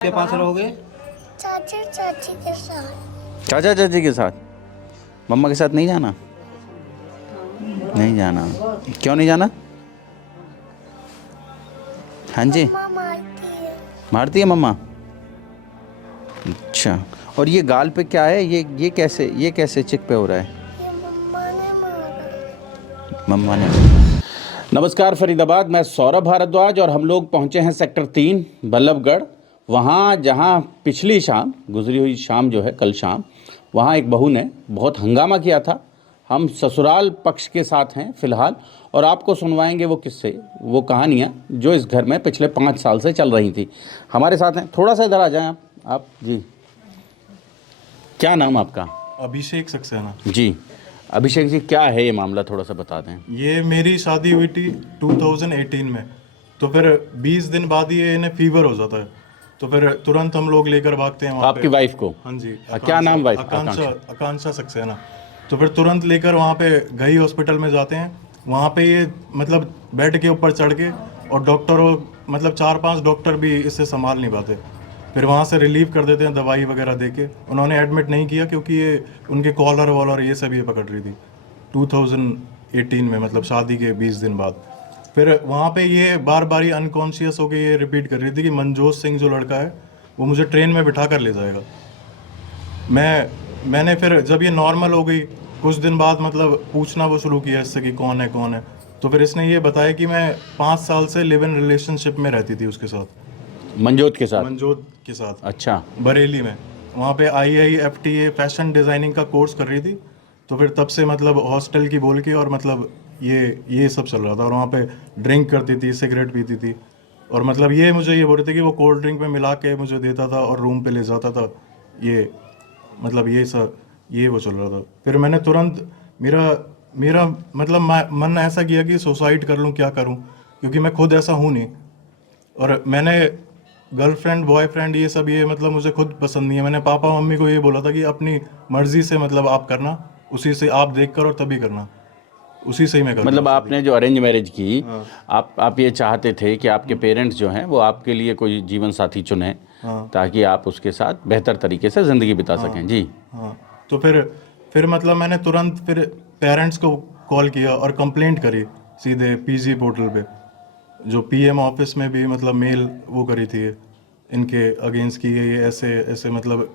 के पास रहोगे? चाचा चाची के साथ। चाचा चाची के साथ? मम्मा के साथ नहीं जाना? नहीं जाना? क्यों नहीं जाना? हाँ जी, मम्मा मारती है। मारती है मम्मा? अच्छा, और ये गाल पे क्या है? ये कैसे चिक पे हो रहा है? ये मम्मा ने मारा। मम्मा ने। नमस्कार फरीदाबाद, मैं सौरभ भारद्वाज और हम लोग पहुंचे हैं सेक्टर 3 बल्लभगढ़। वहाँ जहाँ पिछली शाम गुजरी हुई शाम जो है, कल शाम, वहाँ एक बहू ने बहुत हंगामा किया था। हम ससुराल पक्ष के साथ हैं फ़िलहाल और आपको सुनवाएंगे वो किस्से, वो कहानियाँ जो इस घर में पिछले 5 साल से चल रही थी। हमारे साथ हैं, थोड़ा सा इधर आ जाएं आप जी। क्या नाम आपका? अभिषेक सक्सेना। जी अभिषेक जी, क्या है ये मामला, थोड़ा सा बता दें। ये मेरी शादी हुई थी 2018 में। तो फिर 20 दिन बाद ये इन्हें फीवर हो जाता है, तो फिर तुरंत हम लोग लेकर भागते हैं वहाँ आपकी पे। वाइफ को? हाँ जी। क्या नाम वाइफ? आकांक्षा सक्सेना। तो फिर तुरंत लेकर वहाँ पे गई हॉस्पिटल में जाते हैं। वहाँ पे ये मतलब बेड के ऊपर चढ़ के, और डॉक्टरों मतलब 4-5 डॉक्टर भी इससे संभाल नहीं पाते। फिर वहाँ से रिलीव कर देते हैं दवाई वगैरह दे के। उन्होंने एडमिट नहीं किया क्योंकि ये उनके कॉलर वॉलर ये सब ये पकड़ रही थी 2018 में, मतलब शादी के 20 दिन बाद। फिर वहाँ पे ये बार बार ही अनकॉन्शियस होकर ये रिपीट कर रही थी कि मनजोत सिंह जो लड़का है वो मुझे ट्रेन में बिठा कर ले जाएगा। मैंने फिर जब ये नॉर्मल हो गई कुछ दिन बाद मतलब पूछना वो शुरू किया इससे कि कौन है। तो फिर इसने ये बताया कि मैं 5 साल से लिव इन रिलेशनशिप में रहती थी उसके साथ, मंजोत के साथ? मनजोत के साथ। अच्छा। बरेली में वहाँ पे IIFTA फैशन डिज़ाइनिंग का कोर्स कर रही थी। तो फिर तब से मतलब हॉस्टल की बोल के, और मतलब ये सब चल रहा था। और वहाँ पे ड्रिंक करती थी, सिगरेट पीती थी, और मतलब ये मुझे ये बोल रहे थे कि वो कोल्ड ड्रिंक में मिला के मुझे देता था और रूम पे ले जाता था। ये मतलब ये सब ये वो चल रहा था। फिर मैंने तुरंत मेरा मतलब मन ऐसा किया कि सुसाइड कर लूँ, क्या करूँ, क्योंकि मैं खुद ऐसा हूँ नहीं। और मैंने गर्लफ्रेंड बॉयफ्रेंड ये सब ये मतलब मुझे खुद पसंद नहीं है। मैंने पापा मम्मी को ये बोला था कि अपनी मर्जी से मतलब आप करना, उसी से आप देख कर और तभी करना, उसी से ही मैं करूँगा। मतलब आपने जो अरेंज मैरिज की, हाँ। आप ये चाहते थे कि आपके पेरेंट्स जो हैं वो आपके लिए कोई जीवन साथी चुनें, ताकि आप उसके साथ बेहतर तरीके से ज़िंदगी बिता सकें। जी हाँ। तो फिर मतलब मैंने तुरंत फिर पेरेंट्स को कॉल किया और कंप्लेंट करी सीधे PG पोर्टल पे, जो PM ऑफिस में भी मतलब मेल वो करी थी इनके अगेंस्ट की ये ऐसे मतलब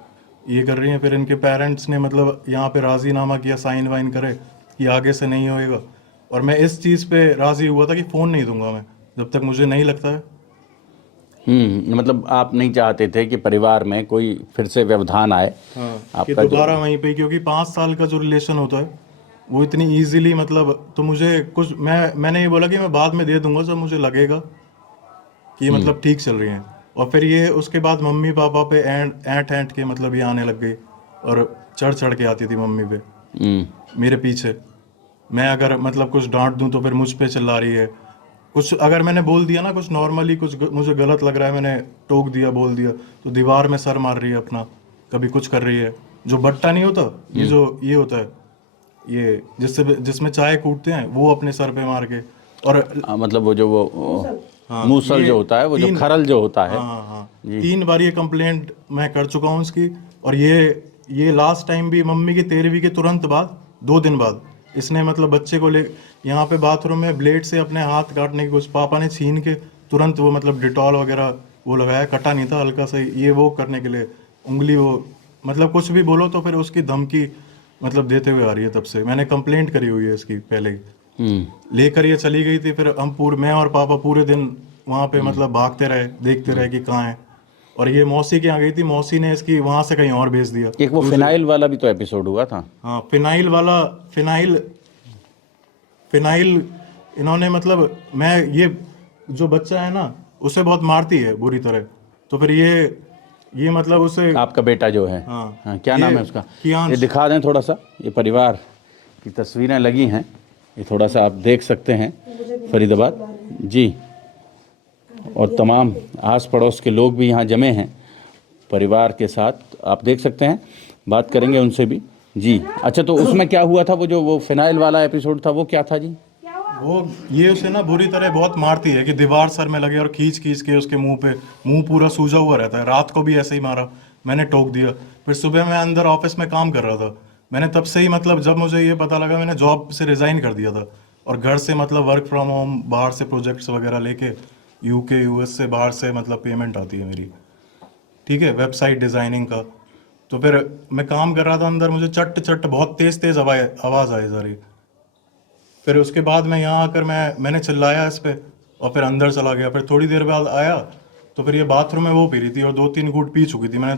ये कर रही हैं। फिर इनके पेरेंट्स ने मतलब यहाँ पे राजीनामा किया, साइन वाइन करे कि आगे से नहीं होएगा। और मैं इस चीज़ पे राज़ी हुआ था कि फ़ोन नहीं दूंगा मैं जब तक मुझे नहीं लगता है। मतलब आप नहीं चाहते थे कि परिवार में कोई फिर से व्यवधान आए। हाँ, कि आपका दोबारा वहीं पे, क्योंकि 5 साल का जो रिलेशन होता है वो इतनी इजीली मतलब, तो मुझे कुछ मैंने ये बोला कि मैं बाद में दे दूंगा जब मुझे लगेगा कि मतलब ठीक चल रही हैं। और फिर ये उसके बाद मम्मी पापा पे ऐंठ के मतलब ये आने लग गई, और चढ़ के आती थी मम्मी पे, मेरे पीछे। मैं अगर मतलब कुछ डांट दूं तो फिर मुझ पे चिल्ला रही है। कुछ अगर मैंने बोल दिया ना, कुछ नॉर्मली कुछ मुझे गलत लग रहा है, मैंने टोक दिया, बोल दिया, तो दीवार में सर मार रही है अपना, कभी कुछ कर रही है। जो बट्टा नहीं होता, ये जो ये होता है, ये जिसमें चाय कूटते हैं, वो अपने सर पे मार के। और मतलब वो जो मूसल जो होता है, वो जो खरल जो होता है। हाँ 3 बार ये कंप्लेंट मैं कर चुका हूँ इसकी। और ये लास्ट टाइम भी मम्मी की 13वीं के तुरंत बाद 2 दिन बाद इसने मतलब बच्चे को ले यहाँ पे बाथरूम में ब्लेड से अपने हाथ काटने की कुछ, पापा ने छीन के तुरंत वो मतलब डिटॉल वगैरह वो लगाया, कटा नहीं था, हल्का सा ये वो करने के लिए उंगली वो मतलब कुछ भी बोलो तो फिर उसकी धमकी मतलब देते हुए आ रही है। तब से मैंने कंप्लेंट करी हुई है इसकी पहले ही। लेकर ये चली गई थी, फिर मैं और पापा पूरे दिन वहाँ पे मतलब भागते रहे, देखते रहे कि कहाँ है। और ये मौसी के यहाँ गई थी, मौसी ने इसकी वहाँ से कहीं और भेज दिया। एक वो फिनाइल वाला भी तो एपिसोड हुआ था। हाँ, फिनाइल इन्होंने मतलब, मैं ये जो बच्चा है ना उसे बहुत मारती है बुरी तरह। तो फिर ये मतलब उसे, आपका बेटा जो है, हाँ, क्या नाम है उसका? कियांश। ये दिखा दें थोड़ा सा, ये परिवार की तस्वीरें लगी हैं, ये थोड़ा सा आप देख सकते हैं फरीदाबाद जी। और तमाम आस पड़ोस के लोग भी यहाँ जमे हैं परिवार के साथ, आप देख सकते हैं, बात करेंगे उनसे भी जी। अच्छा, तो उसमें क्या हुआ था, वो जो वो फिनाइल वाला एपिसोड था, वो क्या था जी? क्या हुआ वो ये उसे ना बुरी तरह बहुत मारती है कि दीवार सर में लगे और खींच खींच के उसके मुंह पूरा सूजा हुआ रहता है। रात को भी ऐसे ही मारा, मैंने टोक दिया। फिर सुबह मैं अंदर ऑफिस में काम कर रहा था, मैंने तब से ही मतलब जब मुझे ये पता लगा मैंने जॉब से रिजाइन कर दिया था और घर से मतलब वर्क फ्रॉम होम, बाहर से प्रोजेक्ट्स वगैरह लेके यूके यूएस से बाहर से मतलब पेमेंट आती है मेरी, ठीक है, वेबसाइट डिज़ाइनिंग का। तो फिर मैं काम कर रहा था अंदर, मुझे चट चट बहुत तेज़ तेज़ आवाज़ आई जा रही। फिर उसके बाद मैं यहाँ आकर मैंने चिल्लाया इस पे और फिर अंदर चला गया। फिर थोड़ी देर बाद आया तो फिर ये बाथरूम में वो पी रही थी और 2-3 घूंट पी चुकी थी। मैंने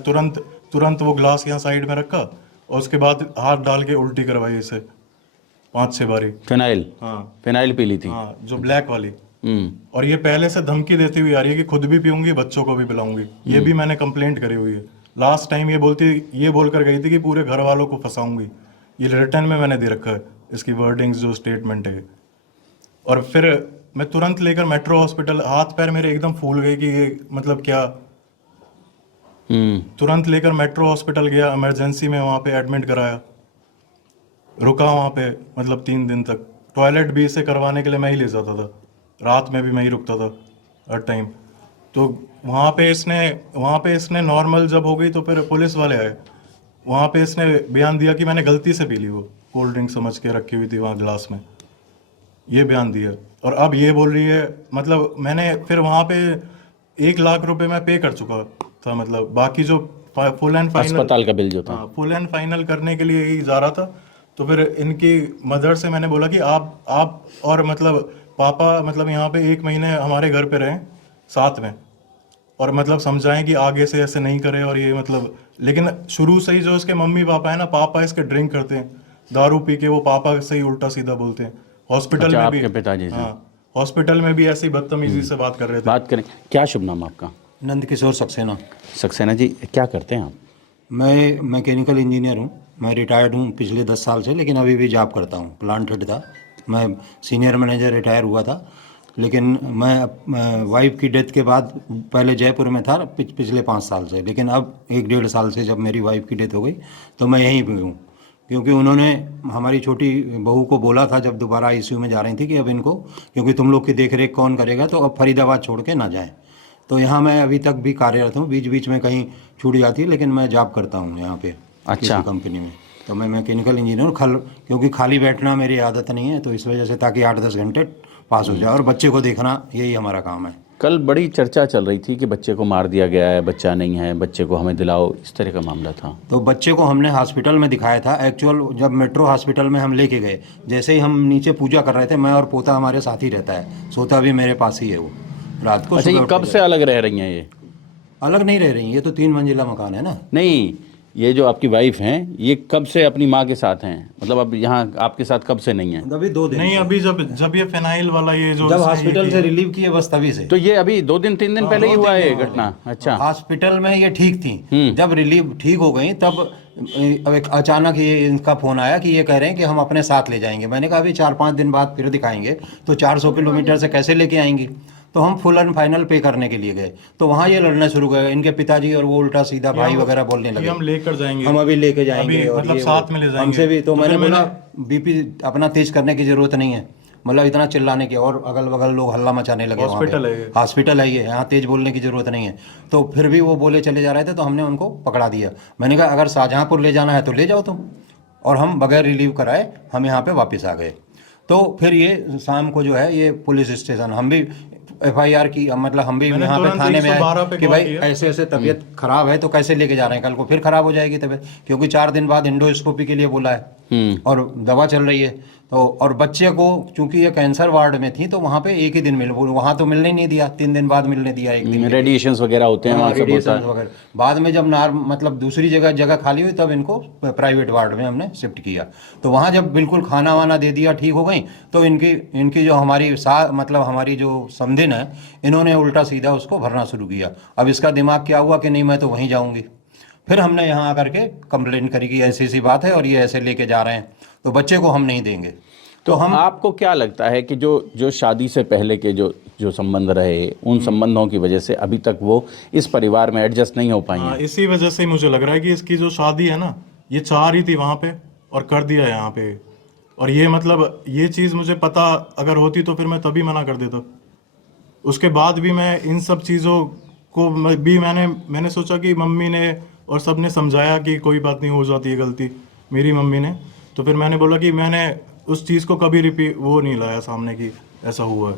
तुरंत वो ग्लास यहाँ साइड में रखा और उसके बाद हाथ डाल के उल्टी करवाई इसे 5-6 बारी। फिनाइल? हाँ फिनाइल पी ली थी? हाँ, जो ब्लैक वाली। और ये पहले से धमकी देती हुई आ रही है कि खुद भी पीऊंगी, बच्चों को भी पिलाऊंगी। ये भी मैंने कंप्लेंट करी हुई है। लास्ट टाइम ये बोलकर गई थी कि पूरे घर वालों को फंसाऊंगी। ये रिटर्न में मैंने दे रखा है, इसकी वर्डिंग्स जो स्टेटमेंट है। और फिर मैं तुरंत लेकर मेट्रो हॉस्पिटल, हाथ पैर मेरे एकदम फूल गए कि ये मतलब क्या। तुरंत लेकर मेट्रो हॉस्पिटल गया, इमरजेंसी में वहाँ पे एडमिट कराया, रुका वहाँ पे मतलब 3 दिन तक। टॉयलेट भी इसे करवाने के लिए मैं ही ले जाता था, रात में भी मैं ही रुकता था हर टाइम। तो वहाँ पे इसने नॉर्मल जब हो गई तो फिर पुलिस वाले आए। वहाँ पे इसने बयान दिया कि मैंने गलती से पी ली, वो कोल्ड ड्रिंक समझ के रखी हुई थी वहाँ ग्लास में, ये बयान दिया। और अब ये बोल रही है मतलब मैंने फिर वहाँ पे 1 लाख रुपए मैं पे कर चुका था, मतलब बाकी जो फुल एंड फाइनल अस्पताल का बिल जो था। फुल एंड फाइनल करने के लिए ही जा रहा था। तो फिर इनकी मदर से मैंने बोला कि आप और मतलब पापा मतलब यहाँ पे 1 महीने हमारे घर पे रहें साथ में और मतलब समझाएं कि आगे से ऐसे नहीं करे। और ये मतलब लेकिन शुरू से ही जो इसके मम्मी पापा है ना, पापा इसके ड्रिंक करते हैं, दारू पी के वो पापा से ही उल्टा सीधा बोलते हैं। हॉस्पिटल अच्छा, में भी आपके पिताजी से? हाँ, हॉस्पिटल में भी ऐसी बदतमीजी से बात कर रहे थे। बात करें, क्या शुभ नाम आपका? नंदकिशोर सक्सेना। सक्सेना जी, क्या करते हैं आप? मैं मैकेनिकल इंजीनियर हूँ। मैं रिटायर्ड हूँ पिछले 10 साल से, लेकिन अभी भी जॉब करता हूँ। प्लांट हेड था मैं, सीनियर मैनेजर रिटायर हुआ था। लेकिन मैं वाइफ की डेथ के बाद पहले जयपुर में था पिछले 5 साल से, लेकिन अब 1-1.5 साल से जब मेरी वाइफ की डेथ हो गई तो मैं यहीं पे हूँ। क्योंकि उन्होंने हमारी छोटी बहू को बोला था जब दोबारा आईसीयू में जा रही थी कि अब इनको, क्योंकि तुम लोग की देख रेख कौन करेगा, तो अब फरीदाबाद छोड़ के ना जाएं। तो यहाँ मैं अभी तक भी कार्यरत हूँ, बीच बीच में कहीं छूट जाती है, लेकिन मैं जॉब करता हूँ यहाँ पे किसी कंपनी में। तो मैं मैकेनिकल इंजीनियर हूँ। क्योंकि खाली बैठना मेरी आदत नहीं है, तो इस वजह से ताकि 8-10 घंटे पास हो जाए और बच्चे को देखना, यही हमारा काम है। कल बड़ी चर्चा चल रही थी कि बच्चे को मार दिया गया है, बच्चा नहीं है, बच्चे को हमें दिलाओ, इस तरह का मामला था। तो बच्चे को हमने हॉस्पिटल में दिखाया था। एक्चुअल जब मेट्रो हॉस्पिटल में हम लेके गए, जैसे ही हम नीचे पूजा कर रहे थे, मैं और पोता हमारे साथ ही रहता है, सोता भी मेरे पास ही है वो रात को। अच्छा, ये कब से अलग रह रही हैं? ये अलग नहीं रह रही, ये तो 3 मंजिला मकान है ना। नहीं, ये जो आपकी वाइफ हैं, ये कब से अपनी माँ के साथ हैं? मतलब अब यहाँ आपके साथ कब से नहीं है? अभी 2 दिन नहीं, अभी जब ये फिनाइल वाला ये जो जब हॉस्पिटल से रिलीव किए बस तभी से। तो ये अभी 2 दिन 3 दिन पहले ही हुआ है ये घटना? अच्छा, हॉस्पिटल में ये ठीक थी, जब रिलीव ठीक हो गई तब अब एक अचानक ये इनका फोन आया कि ये कह रहे हैं कि हम अपने साथ ले जाएंगे। मैंने कहा अभी 4-5 दिन बाद फिर दिखाएंगे, तो 400 किलोमीटर से कैसे लेके आएंगी। तो हम फुल एंड फाइनल पे करने के लिए गए, तो वहाँ ये लड़ना शुरू कर गए इनके पिताजी, और वो उल्टा सीधा भाई वगैरह बोलने लगे, हम लेकर जाएंगे, हम अभी लेके जाएंगे और मतलब ये साथ में ले जाएंगे हमसे भी। तो मैंने बोला बीपी अपना तेज करने की जरूरत नहीं है, मतलब इतना चिल्लाने की, और अगल बगल लोग हल्ला मचाने लगे। हॉस्पिटल है ये, यहाँ तेज बोलने की जरूरत नहीं है। तो फिर भी वो बोले चले जा रहे थे, तो हमने उनको पकड़ा दिया। मैंने कहा अगर शाहजहाँपुर ले जाना है तो ले जाओ तुम, और हम बगैर रिलीव कराए हम यहाँ पे वापस आ गए। तो फिर ये शाम को जो है ये पुलिस स्टेशन, हम भी FIR की, मतलब हम भी यहाँ पे थाने में आए कि भाई ऐसे ऐसे तबीयत खराब है, तो कैसे लेके जा रहे हैं, कल को फिर खराब हो जाएगी तबीयत, क्योंकि 4 दिन बाद एंडोस्कोपी के लिए बोला है और दवा चल रही है। तो और बच्चे को चूंकि ये कैंसर वार्ड में थी, तो वहाँ पे एक ही दिन वहाँ तो मिलने ही नहीं दिया, 3 दिन बाद मिलने दिया, 1 दिन रेडिएशंस वगैरह होते हैं वहाँ, सब होता है वगैरह। बाद में जब मतलब दूसरी जगह खाली हुई, तब इनको प्राइवेट वार्ड में हमने शिफ्ट किया। तो वहाँ जब बिल्कुल खाना वाना दे दिया, ठीक हो गई, तो इनकी जो हमारी मतलब हमारी जो समधिन है, इन्होंने उल्टा सीधा उसको भरना शुरू किया। अब इसका दिमाग क्या हुआ कि नहीं मैं तो वहीं जाऊँगी। फिर हमने यहाँ आकर के कंप्लेंट करी कि ऐसी ऐसी बात है और ये ऐसे लेके जा रहे हैं, तो बच्चे को हम नहीं देंगे। तो हम, आपको क्या लगता है कि जो शादी से पहले के जो संबंध रहे, उन संबंधों की वजह से अभी तक वो इस परिवार में एडजस्ट नहीं हो पाई हैं? इसी वजह से मुझे लग रहा है कि इसकी जो शादी है ना, ये चाह रही थी वहाँ पे और कर दिया यहाँ पे। और ये मतलब ये चीज़ मुझे पता अगर होती तो फिर मैं तभी मना कर देता। उसके बाद भी मैं इन सब चीज़ों को भी मैंने सोचा कि मम्मी ने और सब ने समझाया कि कोई बात नहीं, हो जाती है गलती, मेरी मम्मी ने। तो फिर मैंने बोला कि मैंने उस चीज़ को कभी वो नहीं लाया सामने कि ऐसा हुआ है,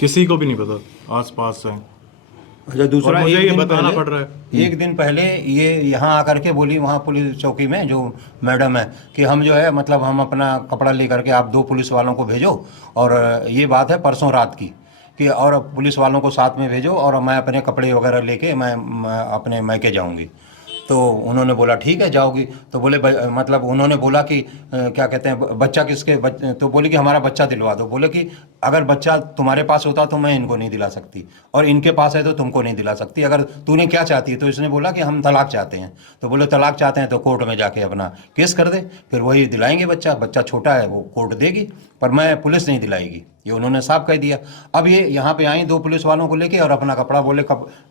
किसी को भी नहीं पता आस पास से। अच्छा, दूसरा और मुझे एक ये दिन बताना पहले- पड़ रहा है। एक दिन पहले ये यहाँ आकर के बोली वहाँ पुलिस चौकी में जो मैडम है कि हम जो है मतलब हम अपना कपड़ा लेकर के आप 2 पुलिस वालों को भेजो, और ये बात है परसों रात की, कि और पुलिस वालों को साथ में भेजो और मैं अपने कपड़े वगैरह लेके मैं अपने मैके जाऊंगी। तो उन्होंने बोला ठीक है जाओगी। तो बोले मतलब उन्होंने बोला कि क्या कहते हैं बच्चा किसके तो बोले कि हमारा बच्चा दिलवा दो। बोले कि अगर बच्चा तुम्हारे पास होता तो मैं इनको नहीं दिला सकती, और इनके पास है तो तुमको नहीं दिला सकती, अगर तूने क्या चाहती है। तो इसने बोला कि हम तलाक चाहते हैं। तो बोले तलाक चाहते हैं तो कोर्ट में जाके अपना केस कर दे, फिर वही दिलाएंगे बच्चा, बच्चा छोटा है वो कोर्ट देगी, पर मैं पुलिस नहीं दिलाएगी, ये उन्होंने साफ कह दिया। अब ये यहाँ पे आई 2 पुलिस वालों को लेके और अपना कपड़ा बोले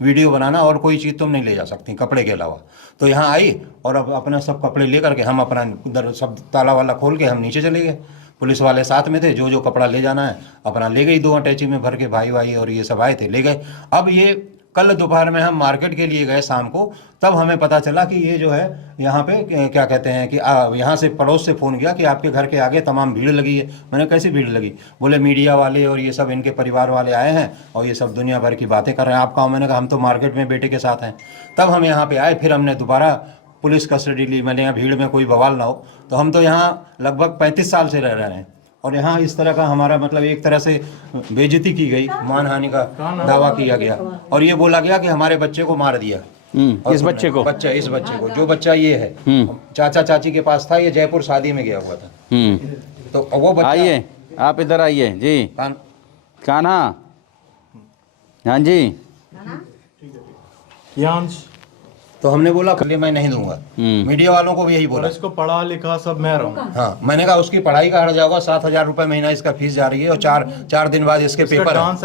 वीडियो बनाना और कोई चीज़ तुम नहीं ले जा सकती कपड़े के अलावा। तो यहाँ आई और अब अपना सब कपड़े लेकर के हम अपना उधर सब ताला वाला खोल के हम नीचे चले गए। पुलिस वाले साथ में थे, जो जो कपड़ा ले जाना है अपना ले गई, 2 अटैची में भर के भाई और ये सब आए थे ले गए। अब ये कल दोपहर में हम मार्केट के लिए गए शाम को, तब हमें पता चला कि ये जो है यहाँ पे क्या कहते हैं कि यहाँ से पड़ोस से फ़ोन किया कि आपके घर के आगे तमाम भीड़ लगी है। मैंने कैसी भीड़ लगी? बोले मीडिया वाले और ये सब इनके परिवार वाले आए हैं और ये सब दुनिया भर की बातें कर रहे हैं। आप कहाँ? मैंने कहा हम तो मार्केट में बेटे के साथ हैं। तब हम यहाँ पे आए, फिर हमने दोबारा पुलिस कस्टडी ली। मैंने यहाँ भीड़ में कोई बवाल ना हो। तो हम तो यहाँ लगभग 35 साल से रह रहे हैं और यहाँ इस तरह का हमारा मतलब एक तरह से बेइज्जती की गई, मानहानि का दावा किया गया और ये बोला गया कि हमारे बच्चे को मार दिया। इस बच्चे को? बच्चा, इस बच्चे को, जो बच्चा ये है चाचा चाची के पास था, ये जयपुर शादी में गया हुआ था। तो वो बच्चा, आइए आप इधर आइए जी। कान्हा, हाँ जी। यांश, तो हमने बोला मैं नहीं दूंगा। मीडिया वालों को भी यही बोला, इसको पढ़ा लिखा सब मैं रहा हूँ। हाँ, मैंने कहा उसकी पढ़ाई का हट जाएगा, 7,000 रुपये महीना इसका फीस जा रही है और चार दिन बाद इसके पेपर है। डांस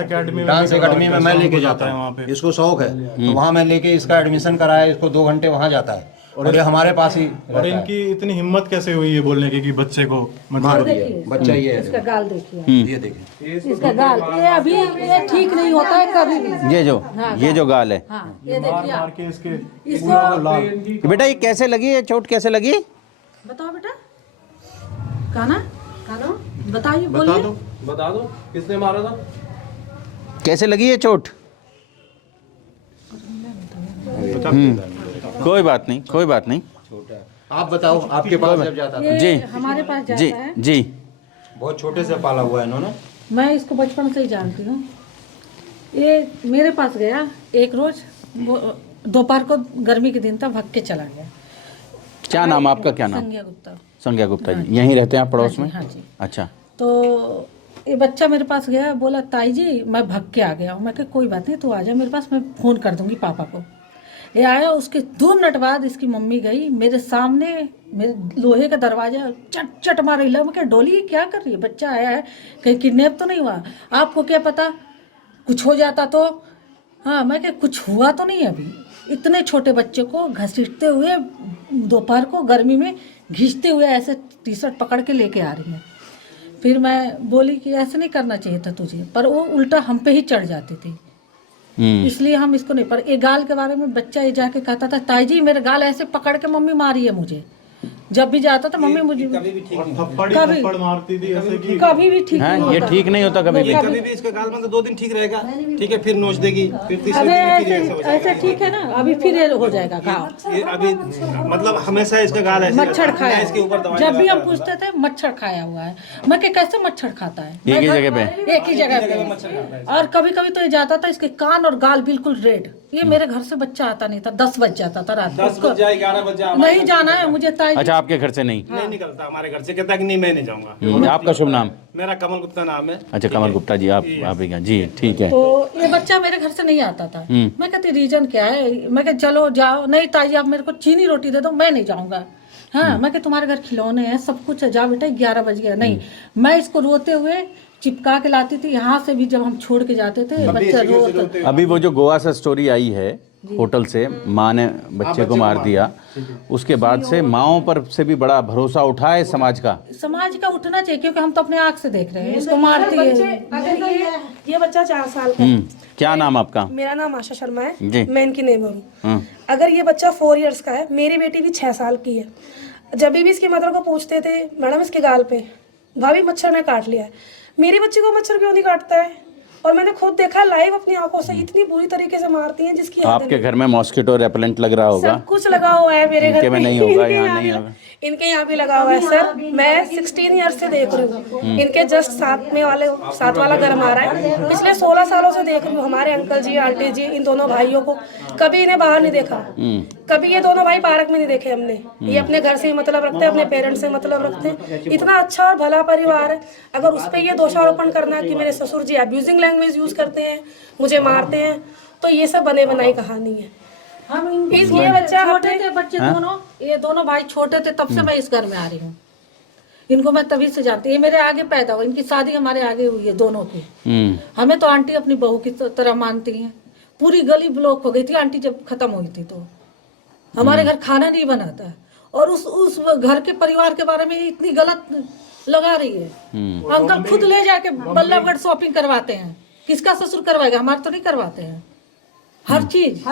एकेडमी में मैं लेके जाता वहाँ हूँ, पे। इसको शौक है तो वहाँ मैं लेके इसका एडमिशन कराया, इसको 2 घंटे वहाँ जाता है और ये हमारे पास ही और रहता है। इनकी इतनी हिम्मत कैसे हुई ये बोलने की कि बच्चे को मार मतलब दिया बच्चा ये इसका है। गाल देखिए, ये देखिए, इसका गाल ये अभी ये ठीक नहीं होता है कभी भी। ये जो गाल है, हाँ ये मार देखिए मार आप। के इसके इसको बेटा ये कैसे लगी, ये चोट कैसे लगी? बताओ बेटा, काना काना बताइए, बता बोलिए। दो। बता दो किसने मारा था? कैसे लगी ये चोट? कोई बात नहीं, कोई बात नहीं। आप बताओ, आपके पास जब जाता था? ये जी। हमारे पास जी जाता है, जी। बहुत छोटे से पाला हुआ है इन्होंने। मैं इसको बचपन से ही जानती हूँ। ये मेरे पास गया एक रोज, दोपहर को गर्मी के दिन था, भाग के चला गया। क्या नाम आपका, क्या नाम? संज्ञा गुप्ता। संज्ञा गुप्ता जी, यहीं रहते हैं आप पड़ोस में? हाँ जी। अच्छा। तो ये बच्चा मेरे पास गया, बोला ताई जी मैं भाग के आ गया हूँ। मैं कहा कोई बात नहीं, तू आ जा मेरे पास, मैं फ़ोन कर दूंगी पापा को। ये आया, उसके 2 मिनट बाद इसकी मम्मी गई मेरे सामने, मेरे लोहे का दरवाजा चट चट मार रही। मैं क्या डोली क्या कर रही है, बच्चा आया है कहीं किडनैप तो नहीं हुआ? आपको क्या पता, कुछ हो जाता तो? हाँ, मैं क्या कुछ हुआ तो नहीं अभी। इतने छोटे बच्चे को घसीटते हुए दोपहर को गर्मी में घींचते हुए ऐसे टी-शर्ट पकड़ के लेके आ रही है। फिर मैं बोली कि ऐसे नहीं करना चाहिए था तुझे, पर वो उल्टा हम पे ही चढ़ जाती थी, इसलिए हम इसको नहीं। पर ये गाल के बारे में बच्चा ये जाके कहता था ताई जी मेरे गाल ऐसे पकड़ के मम्मी मारी है मुझे। जब भी जाता था मम्मी मुझे थप्पड़ मारती थी ऐसे कि कभी भी ठीक हैं, नहीं ये होता। ठीक नहीं होता कभी भी। कभी भी इसका गाल मतलब 2 दिन ठीक रहेगा, ठीक है, फिर नोच देगी, फिर तीसरे अबे दिन फिर ऐसे ऐसा हो ऐसे ठीक है ना, अभी फिर ये हो जाएगा घाव। जाएगा। ये अभी मतलब हमेशा इसका गाल ऐसे मच्छर रहता है, खाया इसके ऊपर हुआ। दवाई जब भी हम लगाता पूछते थे मच्छर खाया हुआ है। मैं क्या कैसे मच्छर खाता है? एक ही जगह पे? एक ही जगह पे। और कभी कभी तो ये जाता था, इसके कान और गाल बिल्कुल रेड। ये मेरे घर से बच्चा आता नहीं था, 10 बज जाता था रात को। 10 बज जाए 11 बज जाए नहीं जाना है मुझे ताई। अच्छा, आपके घर से नहीं? नहीं निकलता हमारे घर से, कहता है कि नहीं मैं नहीं जाऊंगा। आपका शुभ नाम? मेरा कमल गुप्ता नाम है। अच्छा, कमल गुप्ता जी, आप ही का जी, ठीक है। तो ये बच्चा मेरे घर से नहीं आता था। मैं कहती रीजन क्या है? मैं कह चलो जाओ। नहीं ताई जी आप मेरे को चीनी रोटी दे दो, मैं नहीं जाऊंगा। हाँ, मैं कह तुम्हारे घर खिलौने हैं, सब कुछ है, जा बेटा 11 बज गया। नहीं, मैं इसको रोते हुए चिपका के लाती थी। यहाँ से भी जब हम छोड़ के जाते थे बच्चा रोता। अभी वो जो गोवा से स्टोरी आई है होटल से माँ ने बच्चे को मार दिया, उसके बाद से माँओं पर से भी बड़ा भरोसा उठा है समाज का। समाज का उठना चाहिए, क्योंकि हम तो अपने आँख से देख रहे हैं इसको मारती है। अगर ये बच्चा 4 साल का है। क्या नाम आपका? मेरा नाम आशा शर्मा है, जी। मैं इनकी नेबर हूँ। अगर ये बच्चा 4 इयर्स का है, मेरी बेटी भी 6 साल की है। जब भी इसकी मदर को पूछते थे, मैडम इसके गाल पे भाभी मच्छर ने काट लिया है, मेरी बच्ची को मच्छर क्यों नहीं काटता है? और मैंने खुद देखा लाइव अपनी आंखों से, इतनी बुरी तरीके से मारती हैं जिसकी हद आपके घर में मॉस्किटो रेपेलेंट लग रहा होगा? सब कुछ लगा हुआ है मेरे घर इनके में नहीं होगा, यहाँ नहीं भी- होगा। इनके यहाँ भी लगा हुआ है सर। मैं 16 ईयर्स से देख रही हूँ, इनके जस्ट साथ वाला घर हमारा है। पिछले 16 सालों से देख रही हूँ हमारे अंकल जी आंटी जी इन दोनों भाइयों को, कभी इन्हें बाहर नहीं देखा, कभी ये दोनों भाई पार्क में नहीं देखे हमने। ये अपने घर से ही मतलब रखते हैं, अपने पेरेंट्स से मतलब रखते हैं। इतना अच्छा और भला परिवार है। अगर उस पर ये दोषारोपण करना कि मेरे ससुर जी अब्यूजिंग लैंग्वेज यूज करते हैं, मुझे मारते हैं, तो ये सब बने बनाई कहानी है। हम ये बच्चा छोटे थे बच्चे दोनों, ये दोनों भाई छोटे थे तब से मैं इस घर में आ रही हूँ। इनको मैं तभी से जानती, ये मेरे आगे पैदा हुआ, इनकी शादी हमारे आगे हुई है दोनों की। हमें तो आंटी अपनी बहू की तरह मानती हैं। पूरी गली ब्लॉक हो गई थी आंटी जब खत्म हुई थी, तो हमारे घर खाना नहीं बनाता है, और उस घर के परिवार के बारे में इतनी गलत लगा रही है। अंकल खुद ले जाके बल्लभगढ़ शॉपिंग करवाते हैं, किसका ससुर करवाएगा? हमारे तो नहीं करवाते हैं। हर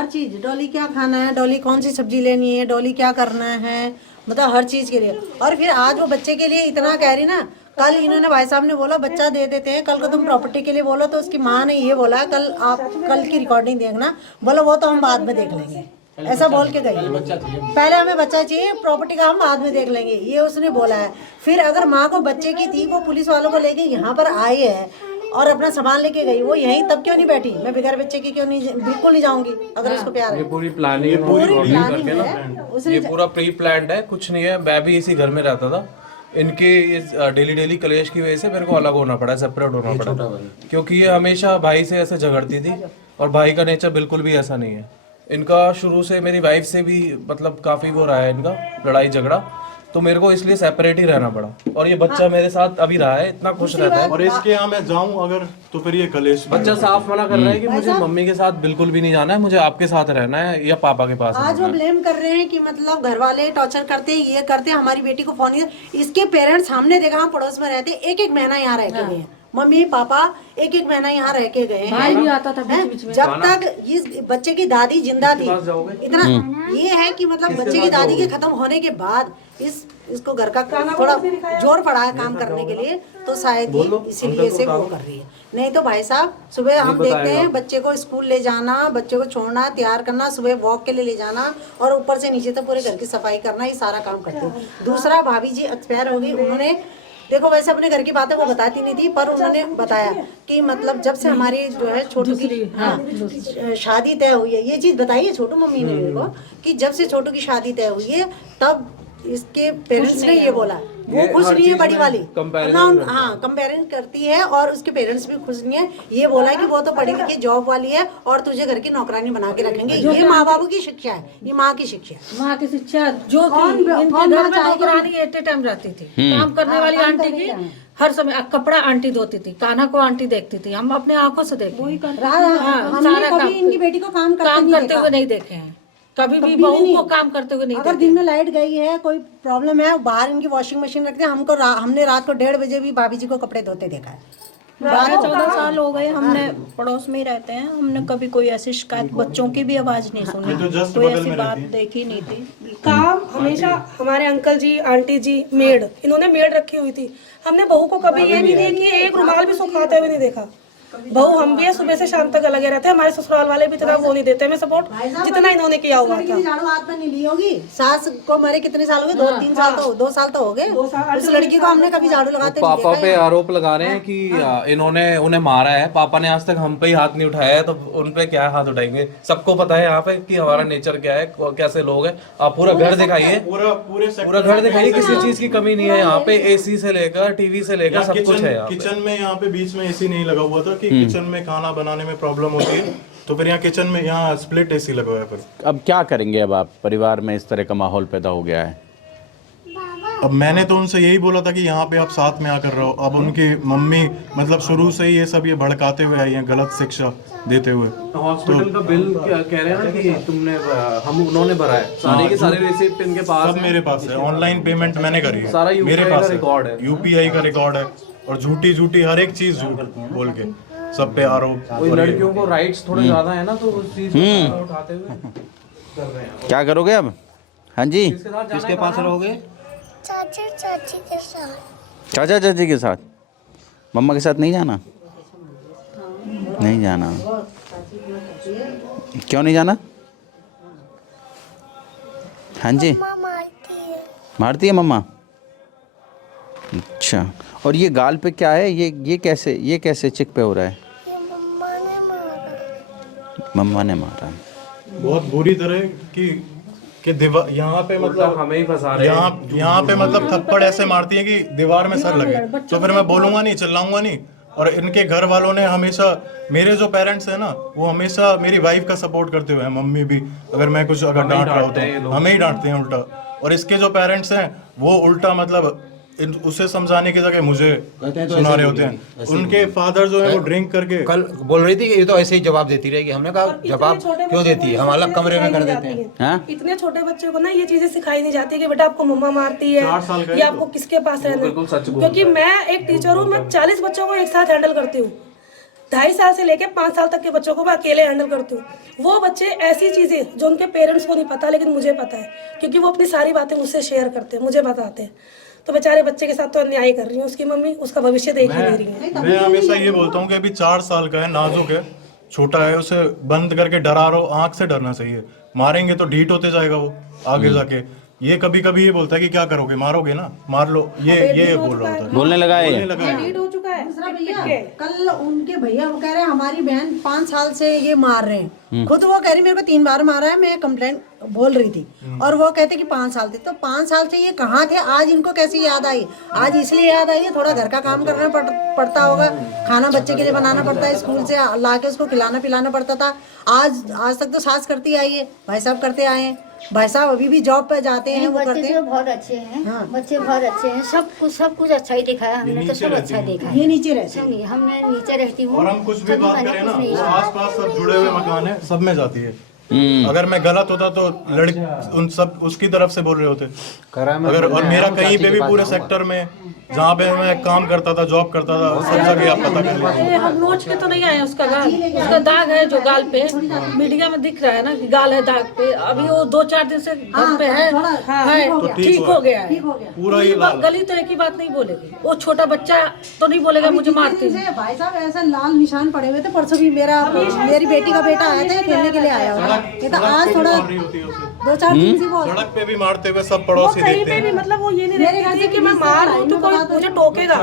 चीज डॉली क्या खाना है, डॉली कौन सी सब्जी लेनी है, डॉली क्या करना है, मतलब हर चीज के लिए। और फिर आज वो बच्चे के लिए इतना कह रही ना, कल इन्होंने भाई साहब ने बोला बच्चा दे देते हैं, कल को तुम प्रॉपर्टी के लिए बोलो तो उसकी माँ ने ये बोला, कल की रिकॉर्डिंग देखना, बोलो वो तो हम बाद में देख लेंगे, ऐसा बोल के गई। पहले हमें बच्चा चाहिए, प्रॉपर्टी का हम बाद में देख लेंगे, ये उसने बोला है। फिर अगर माँ को बच्चे की थी, वो पुलिस वालों को लेके यहाँ पर आई है और अपना सामान लेके गई, वो यहीं तब क्यों नहीं बैठी? मैं बगैर बच्चे की क्यों नहीं, बिल्कुल नहीं जाऊंगी अगर उसको प्यार है। पूरी प्लानिंग है, ये पूरा प्री प्लान्ड है, कुछ नहीं है। मैं भी इसी घर में रहता था, इनके इस डेली कलेश की वजह से मेरे को अलग होना पड़ा, सेपरेट होना पड़ा, क्योंकि ये हमेशा भाई से ऐसे झगड़ती थी और भाई का नेचर बिल्कुल भी ऐसा नहीं है। इनका शुरू से मेरी वाइफ से भी मतलब काफी वो रहा है इनका लड़ाई झगड़ा, तो मेरे को इसलिए सेपरेट ही रहना पड़ा। और ये बच्चा मेरे साथ अभी रहा है, इतना खुश रहता है। और इसके यहाँ मैं जाऊँ अगर तो फिर ये कलेश बच्चा साफ मना कर रहा है कि मुझे मम्मी के साथ बिल्कुल भी नहीं जाना है, मुझे आपके साथ रहना है या पापा के पास आज वो ब्लेम कर रहे हैं कि मतलब घर वाले टॉर्चर करते, ये करते, हमारी बेटी को फोन नहीं। इसके पेरेंट्स हमने देखा, हम पड़ोस में रहते, एक महीना यहाँ रह के गए हैं, मम्मी पापा एक महीना यहाँ रह के गए भाई भी हैं। आता था बीच में। जब तक इस बच्चे की दादी जिंदा थी, इतना ये है कि मतलब बच्चे की दादी के खत्म होने के बाद इसको घर का थोड़ा जोर पड़ा है काम करने के लिए, तो शायद ये इसीलिए से वो कर रही है। नहीं तो भाई साहब सुबह हम देखते हैं बच्चे को स्कूल ले जाना, बच्चे को छोड़ना, तैयार करना, सुबह वॉक के लिए ले जाना, और ऊपर से नीचे तक पूरे घर की सफाई करना, ये सारा काम करते हैं। दूसरा, भाभी जी एक्सपायर हो गई, उन्होंने देखो वैसे अपने घर की बातें वो बताती नहीं थी, पर उन्होंने बताया कि मतलब जब से हमारी जो है छोटू की शादी तय हुई है, ये चीज बताई है छोटू मम्मी ने मेरे को, कि जब से छोटू की शादी तय हुई है तब इसके पेरेंट्स ने ये बोला, वो खुश नहीं है बड़ी वाली, हाँ कंपेरिजन करती है, और उसके पेरेंट्स भी खुश नहीं है। ये बोला है कि वो तो पढ़ी लिखी जॉब वाली है और तुझे घर की नौकरानी बना के रखेंगे। ये माँ बाबू की शिक्षा है, ये माँ की शिक्षा है। माँ की शिक्षा जो थी, इनके घर में नौकरानी एट ए टाइम रहती थी, काम करने वाली आंटी की हर समय कपड़ा आंटी धोती थी, कान्हा को आंटी देखती थी, हम अपने आंखों से देखते हैं। हमने कभी इनकी बेटी को काम करते हुए नहीं देखे हैं, कभी भी बहू को काम करते हुए नहीं अगर दिन में लाइट गई है, कोई प्रॉब्लम है, बाहर इनकी वॉशिंग मशीन रखते हैं। हमने रात को 1:30 बजे भी भाभी जी को कपड़े धोते देखा है। 12-14 साल हो गए, हमने पड़ोस में ही रहते हैं, हमने कभी कोई ऐसी शिकायत, बच्चों की भी आवाज नहीं सुनी, कोई ऐसी बात देखी नहीं थी। काम हमेशा हमारे अंकल जी आंटी जी मेड, इन्होंने मेड रखी हुई थी। हमने बहू को कभी ये नहीं देखी, एक रुमाल भी सुखाते हुए नहीं देखा। बहू हम भी है, सुबह से शाम तक लगे रहते हैं। हमारे ससुराल वाले भी इतना वो नहीं देते हमें सपोर्ट जितना इन्होंने किया हुआ था। झाड़ू हाथ में नहीं ली होगी, सास को मरे कितने साल हो गए? 2-3 साल तो 2 साल तो हो गए। उस लड़की को हमने कभी झाड़ू लगाते नहीं पापा देखा पे आरोप लगा रहे हैं कि इन्होंने उन्हें मारा है, पापा ने आज तक हम पे ही हाथ नहीं उठाया है, तो उन पे क्या हाथ उठाएंगे? सबको पता है यहाँ पे कि हमारा नेचर क्या है, कैसे लोग हैं। आप पूरा घर दिखाइए, पूरा घर दिखाइए, किसी चीज की कमी नहीं है यहाँ पे। एसी से लेकर टीवी से लेकर सब कुछ है। किचन में यहाँ पे बीच में एसी नहीं लगा हुआ था कि किचन में खाना बनाने में प्रॉब्लम होती है, तो फिर यहाँ किचन में यहाँ स्प्लिट एसी लगा हुआ है। फिर अब क्या करेंगे? अब आप परिवार में इस तरह का माहौल पैदा हो गया है। अब मैंने तो उनसे यही बोला था कि यहाँ पे आप साथ में आकर रहो। अब उनकी मम्मी मतलब शुरू से ही ये सब ये भड़काते हुए आई हैं, गलत शिक्षा देते हुए। हॉस्पिटल का बिल क्या कह रहे हैं ना कि तुमने उन्होंने भरा है, सारे के सारे रिसिप्ट इनके पास सब मेरे पास है, ऑनलाइन पेमेंट मैंने करी है, सारा UPI मेरे का पास रिकॉर्ड है। यूपीआई का रिकॉर्ड है और झूठी हर एक चीज झूठ बोल के सब पे आरोप। कोई लड़कियों को राइट्स थोड़े ज्यादा है ना, तो उस चीज को उठाते हुए कर रहे हैं। क्या करोगे अब? हाँ जी, किसके पास रहोगे? चाचा चाची के साथ। चाचा चाची के साथ? मम्मा के साथ नहीं जाना? नहीं जाना? क्यों नहीं जाना? हाँ जी, माँ मारती है। मारती है मम्मा? अच्छा, और ये गाल पे क्या है? ये कैसे चिक पे हो रहा है? ये मम्मा ने मारा। मम्मा ने मारा। बहुत बुरी तरह कि दीवार यहाँ पे मतलब हमें ही फंसा रहे हैं। यहाँ पे मतलब थप्पड़ ऐसे मारती है कि दीवार में सर लगे। तो फिर मैं बोलूंगा नहीं, चिल्लाऊंगा नहीं। और इनके घर वालों ने हमेशा, मेरे जो पेरेंट्स हैं ना, वो हमेशा मेरी वाइफ का सपोर्ट करते हुए हैं। मम्मी भी अगर मैं कुछ अगर डांट रहा हूँ तो हमें ही डांटते हैं उल्टा। और इसके जो पेरेंट्स हैं वो उल्टा मतलब उसे समझाने की जगह मुझे सुना रहे होते हैं। उनके फादर जो है वो ड्रिंक करके कल बोल रही थी कि ये तो ऐसे ही जवाब देती रहेगी। हमने कहा जवाब क्यों देती है, हम अलग कमरे में कर देते हैं। हाँ? इतने छोटे बच्चे को ना ये चीजें सिखाई नहीं जाती कि बेटा आपको मम्मा मारती है 4 साल का या आपको किसके पास रहना है। क्योंकि मैं एक टीचर हूँ, मैं 40 बच्चों को एक साथ हैंडल करती हूँ। 2.5 साल से लेके 5 साल तक के बच्चों को मैं अकेले हैंडल करती हूँ। वो बच्चे ऐसी चीजें जो उनके पेरेंट्स को नहीं पता लेकिन मुझे पता है, क्योंकि वो अपनी सारी बातें मुझसे शेयर करते हैं, मुझे बताते हैं। तो बेचारे बच्चे के साथ तो अन्याय कर रही है उसकी मम्मी, उसका भविष्य देख ही नहीं रही है। मैं हमेशा ये बोलता हूँ कि अभी 4 साल का है, नाजुक है, छोटा है, उसे बंद करके डरा रहो। आंख से डरना चाहिए, मारेंगे तो ढीठ होते जाएगा वो आगे जाके। ये कभी ये बोलता है कि क्या करोगे, मारोगे ना, मार लो, ये बोल रहा होता है, बोलने लगा है ये। लीड हो चुका है। दूसरा भैया, कल उनके भैया वो कह रहे हैं हमारी बहन 5 साल से ये मार रहे हैं। खुद वो कह रही मेरे को 3 बार मारा है, मैं कंप्लेंट बोल रही थी। और वो कहते कि 5 साल थे। तो 5 साल से ये कहाँ थे? आज इनको कैसी याद आई? आज इसलिए याद आई है, थोड़ा घर का काम करना पड़ता होगा, खाना बच्चे के लिए बनाना पड़ता है, स्कूल से ला के उसको खिलाना पिलाना पड़ता था। आज तक तो सास करती आई है, भाई साहब करते आए हैं। भाई साहब अभी भी जॉब पे जाते हैं, वो करते हैं। बहुत अच्छे हैं। हाँ। बच्चे बहुत अच्छे हैं, सब कुछ अच्छा ही दिखाया हमने, तो सब अच्छा देखा है। ये नीचे रहते हैं। नहीं, हम मैं नीचे रहती हूँ। और हम कुछ भी बात करें ना, वो आसपास सब जुड़े हुए मकान है, सब में जाती है। अगर मैं गलत होता तो लड़की उन सब उसकी तरफ से बोल रहे होते। अगर और मेरा कहीं पे भी पूरे सेक्टर में जहाँ पे मैं काम करता था, जॉब करता था, सब जगह आप पता कर लीजिए। हम नोच के तो नहीं आए उसका गाल, उसका दाग है जो गाल पे मीडिया में दिख रहा है ना कि गाल है दाग पे। अभी वो 2-4 दिन से घर पे है, ठीक हो गया है पूरा ही लाल। गली तो एक ही बात नहीं बोलेगी, वो छोटा बच्चा तो नहीं बोलेगा मुझे मारती है। भाई साहब ऐसा लाल निशान पड़े हुए थे। परसों भी मेरी बेटी का बेटा आया था खेलने के लिए आया हुआ। ये तो आज थोड़ा 2-4 दिन से वो सड़क पे भी मारते हुए सब पड़ोसी कहीं देखते पे भी हैं। मतलब वो ये नहीं देखती थी कि मैं मार हूँ तो कोई मुझे टोकेगा।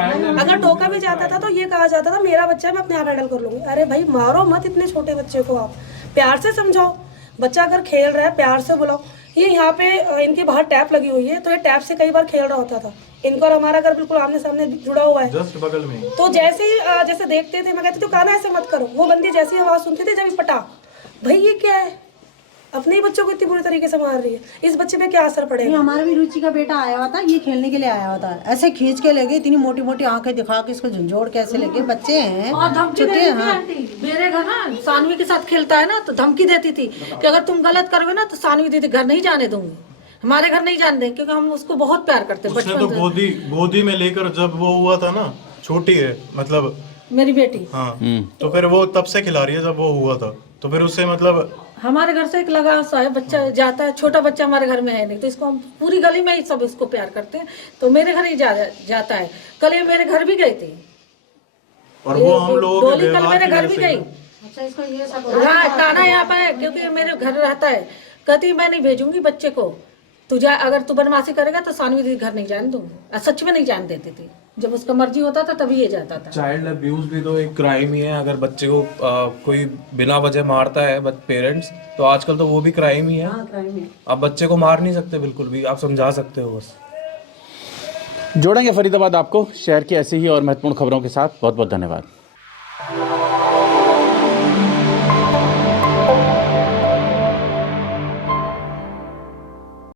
अगर टोका भी जाता था तो ये कहा जाता था मेरा बच्चा है, मैं अपने आप हैंडल कर लूंगी। अरे भाई मारो मत इतने छोटे बच्चे को, आप प्यार से समझाओ। बच्चा अगर खेल रहा है प्यार से बुलाओ। ये यहाँ पे इनके बाहर टैप लगी हुई है, तो ये टैप से कई बार खेल रहा होता था। इनका और हमारा घर बिल्कुल आमने सामने जुड़ा हुआ है, जस्ट बगल में। तो जैसे ही जैसे देखते थे, मैं कहती थी काना ऐसे मत करो। वो बंदी जैसी आवाज सुनती थी जब पटा, भाई ये क्या है, अपने ही बच्चों को इतनी बुरी तरीके से मार रही है, इस बच्चे पे क्या असर पड़ेगा। हमारा भी रुचि का बेटा आया हुआ था, ये खेलने के लिए आया हुआ था। ऐसे खींच के ले गए, इतनी मोटी मोटी आंखें दिखा के इसको झंझोड़ कैसे लेके। बच्चे हैं और धमकी देती थी आंटी। मेरे घर ना सानवी के साथ खेलता है ना, तो धमकी देती थी कि अगर तुम गलत करोगे ना तो सानवी दीदी घर नहीं जाने दूंगी, हमारे घर नहीं जाने देंगे, क्योंकि हम उसको बहुत प्यार करते हैं उसने तो बचपन से। गोदी में लेकर जब वो हुआ था ना, छोटी है मतलब मेरी बेटी हाँ, तो फिर वो तब से खिला रही है जब वो हुआ था। तो फिर उससे मतलब हमारे घर से एक लगाव सा है। बच्चा जाता है, छोटा बच्चा हमारे घर में है नहीं, तो इसको हम पूरी गली में ही सब इसको प्यार करते हैं, तो मेरे घर ही जाता है। कल ये मेरे घर भी गई थी, और वो हम लोगों डोली कल मेरे घर भी गई। अच्छा इसको ये सब हाँ, ताना यहाँ पर है क्योंकि ये मेरे घर रहता है। कहती मैं नहीं भेजूंगी बच्चे को, तुझे अगर तू बदमाशी करेगा तो सानवी दीदी घर नहीं जाने दूंगी। सच में नहीं जाने देती थी, जब उसका मर्जी होता था तभी ये जाता था। चाइल्ड अब्यूज भी तो एक क्राइम ही है। अगर बच्चे को कोई बिना वजह मारता है पेरेंट्स, तो आजकल तो वो भी क्राइम ही है। आप बच्चे को मार नहीं सकते बिल्कुल भी, आप समझा सकते हो बस। जोड़ेंगे फरीदाबाद आपको शहर की ऐसी ही और महत्वपूर्ण खबरों के साथ। बहुत बहुत धन्यवाद।